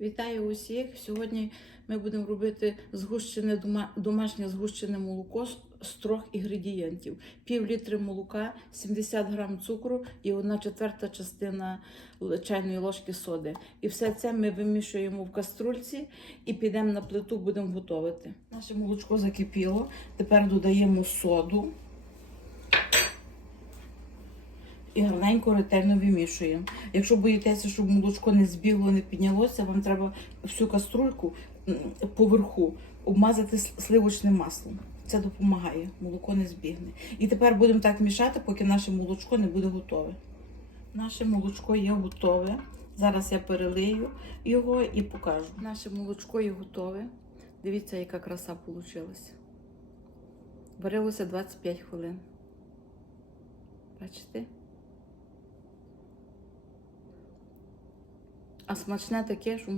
Вітаю усіх! Сьогодні ми будемо робити згущене дома- домашнє згущене молоко з- трьох інгредієнтів: пів літри молока, 70 грам цукру і одна четверта частина чайної ложки соди. І все це ми вимішуємо в каструльці і підемо на плиту, будемо готувати. Наше молочко закипіло. Тепер додаємо соду. І гарненько ретельно вимішуємо. Якщо боїтеся, щоб молочко не збігло, не піднялося, вам треба всю каструльку поверху обмазати сливочним маслом. Це допомагає, молоко не збігне. І тепер будемо так мішати, поки наше молочко не буде готове. Наше молочко є готове. Зараз я перелию його і покажу. Наше молочко є готове. Дивіться, яка краса вийшла. Варилося 25 хвилин. Бачите? А смачне таке, що